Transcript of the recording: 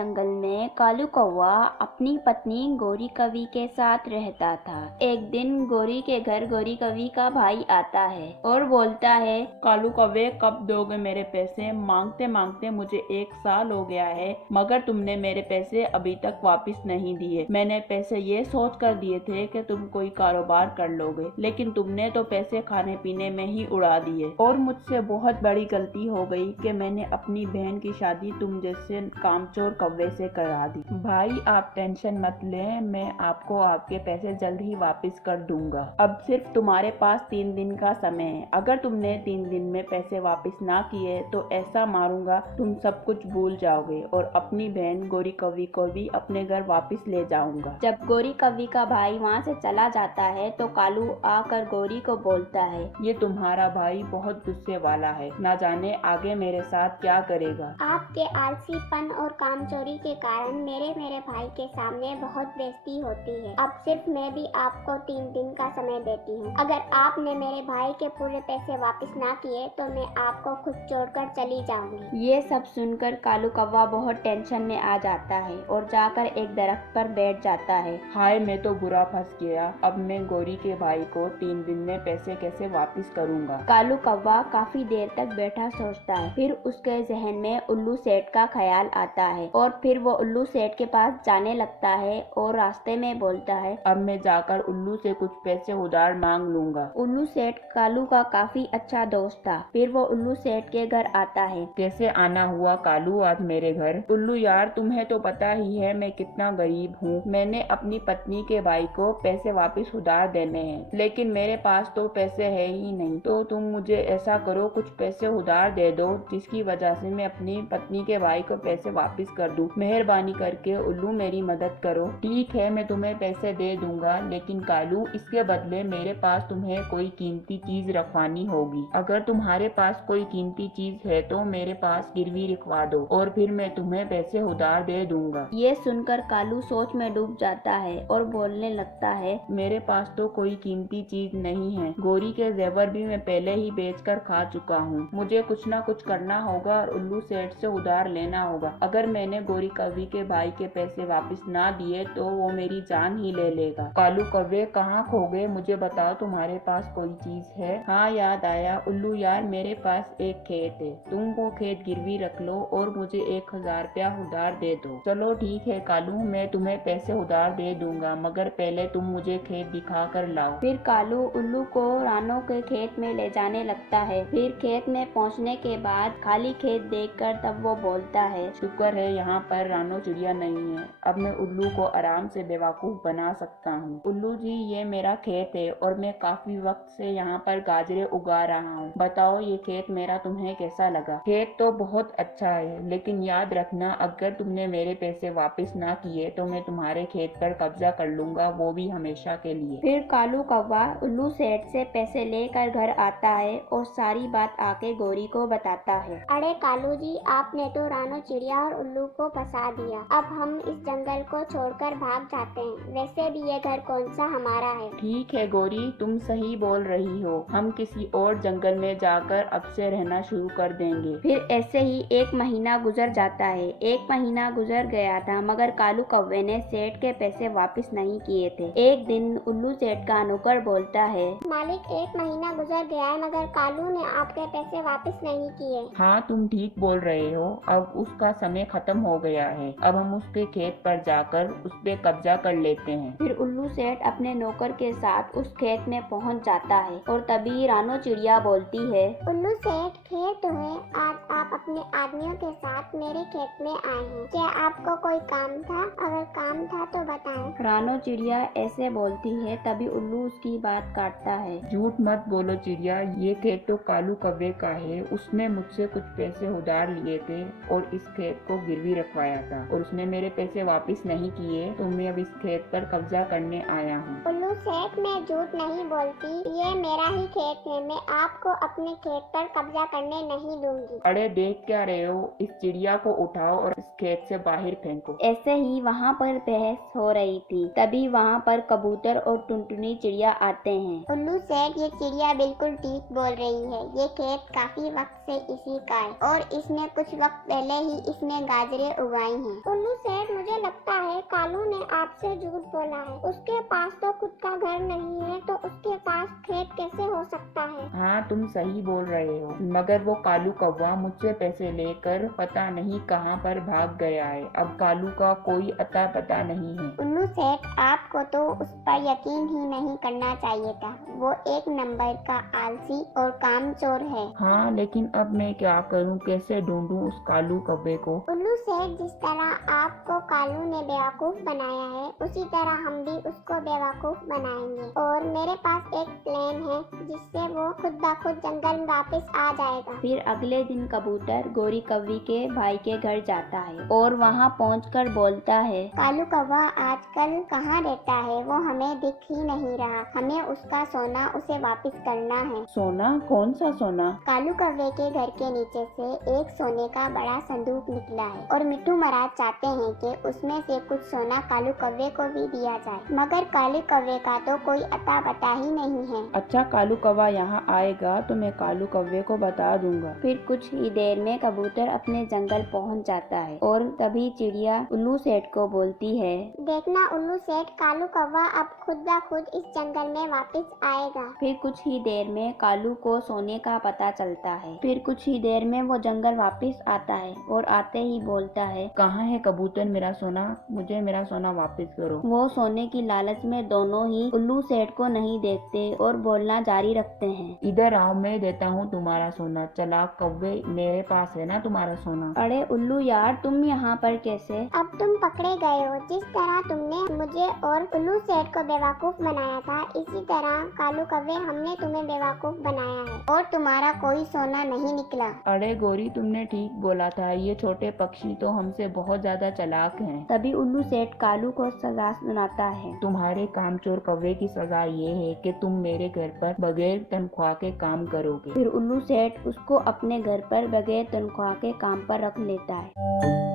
जंगल में कालू कौवा अपनी पत्नी गोरी कवि के साथ रहता था। एक दिन गोरी के घर गोरी कवि का भाई आता है और बोलता है, कालू कौवे कब दोगे मेरे पैसे? मांगते मांगते मुझे 1 साल हो गया है, मगर तुमने मेरे पैसे अभी तक वापस नहीं दिए। मैंने पैसे ये सोच कर दिए थे कि तुम कोई कारोबार कर लोगे, लेकिन तुमने तो पैसे खाने पीने में ही उड़ा दिए। और मुझसे बहुत बड़ी गलती हो गई कि मैंने अपनी बहन की शादी तुम जैसे कामचोर कौवे से करा दी। भाई आप टेंशन मत लें, मैं आपको आपके पैसे जल्द ही वापस कर दूंगा। अब सिर्फ तुम्हारे पास 3 दिन का समय है। अगर तुमने 3 दिन में पैसे वापस ना किए तो ऐसा मारूंगा तुम सब कुछ भूल जाओगे और अपनी बहन गोरी कवि को भी अपने घर वापस ले जाऊंगा। जब गोरी कवि का भाई वहाँ से चला जाता है तो कालू आकर गोरी को बोलता है, ये तुम्हारा भाई बहुत गुस्से वाला है, ना जाने आगे मेरे साथ क्या करेगा। आपके आलसीपन और कामचोरी के कारण मेरे भाई के सामने बहुत बेइज्जती होती है। अब सिर्फ मैं भी आपको 3 दिन का समय देती हूँ। अगर आपने मेरे भाई के पूरे पैसे वापस ना किए तो मैं आपको खुद छोड़कर चली जाऊंगी। ये सब सुनकर कालू कौवा बहुत टेंशन में आ जाता है और जाकर एक दरख्त पर बैठ जाता है। हाय, मैं तो बुरा फंस गया। अब मैं गोरी के भाई को 3 दिन में पैसे कैसे वापस करूंगा। कालू कौवा काफी देर तक बैठा सोचता है। फिर उसके जहन में उल्लू सेठ का ख्याल आता है और फिर वो उल्लू सेठ के पास जाने लगता है और रास्ते में बोलता है, अब मैं जाकर उल्लू से कुछ पैसे उधार मांग लूंगा। उल्लू सेठ कालू का काफी अच्छा दोस्त था। फिर वो उल्लू सेठ के घर आता है। कैसे आना हुआ कालू आज मेरे घर? उल्लू यार, तुम्हें तो पता ही है मैं कितना गरीब हूँ। मैंने अपनी पत्नी के भाई को पैसे वापस उधार देने हैं, लेकिन मेरे पास तो पैसे है ही नहीं। तो तुम मुझे ऐसा करो, कुछ पैसे उधार दे दो जिसकी वजह से मैं अपनी पत्नी के भाई को पैसे वापस कर दूं। मेहरबानी करके उल्लू मेरी मदद करो। ठीक है, मैं तुम्हें पैसे दे दूंगा, लेकिन कालू इसके बदले मेरे पास तुम्हें कोई कीमती चीज रखवानी होगी। अगर तुम्हारे पास कोई कीमती चीज है तो मेरे पास गिरवी रखवा दो और फिर मैं तुम्हें पैसे उधार दे दूंगा। ये सुनकर कालू सोच में डूब जाता है और बोलने लगता है, मेरे पास तो कोई कीमती चीज नहीं है। गोरी के जेवर भी मैं पहले ही बेचकर खा चुका हूँ। मुझे कुछ ना कुछ करना होगा और उल्लू सेठ से उधार लेना होगा। अगर मैंने गोरी कवि के भाई के पैसे वापस ना दिए तो वो मेरी जान ही ले लेगा। कालू कौवे कहाँ खो गए? मुझे बताओ, तुम्हारे पास कोई चीज है? हाँ, याद आया। उल्लू यार, मेरे पास एक खेत है, तुम वो खेत गिरवी रख लो और मुझे 1000 रुपया उधार दे दो। चलो ठीक है कालू, मैं तुम्हें पैसे उधार दे दूंगा, मगर पहले तुम मुझे खेत दिखा कर लाओ। फिर कालू उल्लू को रानों के खेत में ले जाने लगता है। फिर खेत में पहुंचने के बाद खाली खेत देखकर तब वो बोलता है, शुक्र है यहाँ पर रानो चिड़िया नहीं है। अब मैं उल्लू को आराम से बेवकूफ बना सकता हूँ। उल्लू जी, ये मेरा खेत है और मैं काफी वक्त से यहाँ पर गाजरे उगा रहा हूँ। बताओ ये खेत मेरा तुम्हें कैसा लगा? खेत तो बहुत अच्छा है, लेकिन याद रखना अगर तुमने मेरे पैसे वापस ना किए तो मैं तुम्हारे खेत पर कब्जा कर लूंगा, वो भी हमेशा के लिए। फिर कालू कौवा उल्लू सेठ से पैसे लेकर घर आता है और सारी बात आके गोरी को बताता है। अरे कालू जी, आपने तो रानो चिड़िया और उल्लू को फंसा दिया। अब हम इस जंगल को छोड़कर भाग जाते हैं। वैसे भी ये घर कौन सा हमारा है। ठीक है गोरी, तुम सही बोल रही हो। हम किसी और जंगल में जाकर अब से रहना शुरू कर देंगे। फिर ऐसे ही 1 महीना गुजर जाता है। 1 महीना गुजर गया था, मगर कालू कौवे ने सेठ के पैसे वापस नहीं किए थे। एक दिन उल्लू सेठ का नौकर बोलता है, मालिक 1 महीना गुजर गया है, मगर कालू ने आपके पैसे वापस नहीं किए। हाँ, तुम ठीक बोल रहे हो। अब उसका समय खत्म हो गया है। अब हम उसके खेत पर जाकर उस पे कब्जा कर लेते हैं। फिर उल्लू सेठ अपने नौकर के साथ उस खेत में पहुंच जाता है और तभी रानो चिड़िया बोलती है, उल्लू सेठ, खैर तो है, आज आप अपने आदमियों के साथ मेरे खेत में आए हैं। क्या आपको कोई काम था? अगर काम था तो बताएं। रानो चिड़िया ऐसे बोलती है। तभी उल्लू उसकी बात काटता है, झूठ मत बोलो चिड़िया, ये खेत तो कालू कौवे का है। उसने मुझसे कुछ पैसे उधार लिए थे और इस खेत को गिरवी रखवाया था और उसने मेरे पैसे वापस नहीं किए, तो मैं अब इस खेत पर कब्जा करने आया हूँ। उल्लू सेठ, मैं झूठ नहीं बोलती, ये मेरा ही खेत है। मैं आपको अपने खेत पर कब्जा करने नहीं दूंगी। अरे देख क्या रहे हो? इस चिड़िया को उठाओ और इस खेत से बाहर फेंको। ऐसे ही वहाँ पर बहस हो रही थी। तभी वहाँ पर कबूतर और टुनटुनी चिड़िया आते हैं। उल्लू सेठ, ये चिड़िया बिल्कुल ठीक बोल रही है। ये खेत काफी वक्त से इसी का है और इसने कुछ वक्त पहले ही इसमें गाजरे उगाई हैं। उल्लू सेठ, मुझे लगता है कालू ने आपसे झूठ बोला है। उसके पास तो खुद का घर नहीं है, तो उसके पास खेत कैसे हो सकता है? हाँ, तुम सही बोल रहे हो, मगर वो कालू कौवा मुझसे पैसे लेकर पता नहीं कहाँ पर भाग गया है। अब कालू का कोई अता पता नहीं है। उल्लू सेठ, आपको तो उस पर यकीन ही नहीं करना चाहिए था। वो एक नंबर का आलसी और कामचोर है। हाँ, लेकिन अब मैं क्या करूँ, कैसे ढूंढूं उस कालू कौवे को? उल्लू सेठ, जिस तरह आपको कालू ने बेवकूफ बनाया है, उसी तरह हम भी उसको बेवकूफ बनाएंगे। और मेरे पास एक प्लान है जिससे वो खुद ब खुद जंगल में वापस आ जाएगा। फिर अगले दिन कबूतर गोरी कौवी के भाई के घर जाता है और वहाँ पहुंचकर बोलता है, कालू कौवा आजकल कहाँ रहता है? वो हमें दिख ही नहीं रहा। हमें उसका सोना उसे वापस करना है। सोना? कौन सा सोना? कालू कौवे के घर के नीचे से एक सोने का बड़ा संदूक निकला है और मिट्टू महाराज चाहते हैं कि उसमें से कुछ सोना कालू कौवे को भी दिया जाए, मगर कालू कौवे का तो कोई अता पता ही नहीं है। अच्छा, कालू कौवा यहाँ आएगा तो मैं कालू कौवे को बता दूंगा। फिर कुछ ही देर में कबूतर अपने जंगल पहुंच जाता है और तभी चिड़िया उल्लू सेठ को बोलती है, देखना उल्लू सेठ, कालू कौवा अब खुद ब खुद इस जंगल में वापस आएगा। फिर कुछ ही देर में कालू को सोने का पता चलता है। फिर कुछ ही देर में वो जंगल वापस आता है और आते ही बोलता है, कहाँ है कबूतर मेरा सोना? मुझे मेरा सोना वापस करो। वो सोने की लालच में दोनों ही उल्लू सेठ को नहीं देखते और बोलना जारी रखते हैं, इधर आओ, मैं देता हूँ तुम्हारा सोना। चालाक कौवे, मेरे पास है ना तुम्हारा सोना। अरे उल्लू यार, तुम यहाँ पर कैसे? अब तुम पकड़े गए हो। जिस तरह तुमने मुझे और उल्लू सेठ को बेवकूफ बनाया था, इसी तरह कालू कौवे हमने तुम्हें बेवकूफ बनाया है और तुम्हारा कोई सोना नहीं निकला। अरे गोरी, तुमने ठीक बोला था, ये छोटे पक्षी तो हमसे बहुत ज्यादा चालाक हैं। तभी उल्लू सेठ कालू को सजा सुनाता है। तुम्हारे कामचोर कौवे की सजा ये है कि तुम मेरे घर पर बगैर तनख्वाह के काम करोगे। फिर उल्लू सेठ उसको अपने घर पर बगैर तनख्वाह के काम पर रख लेता है।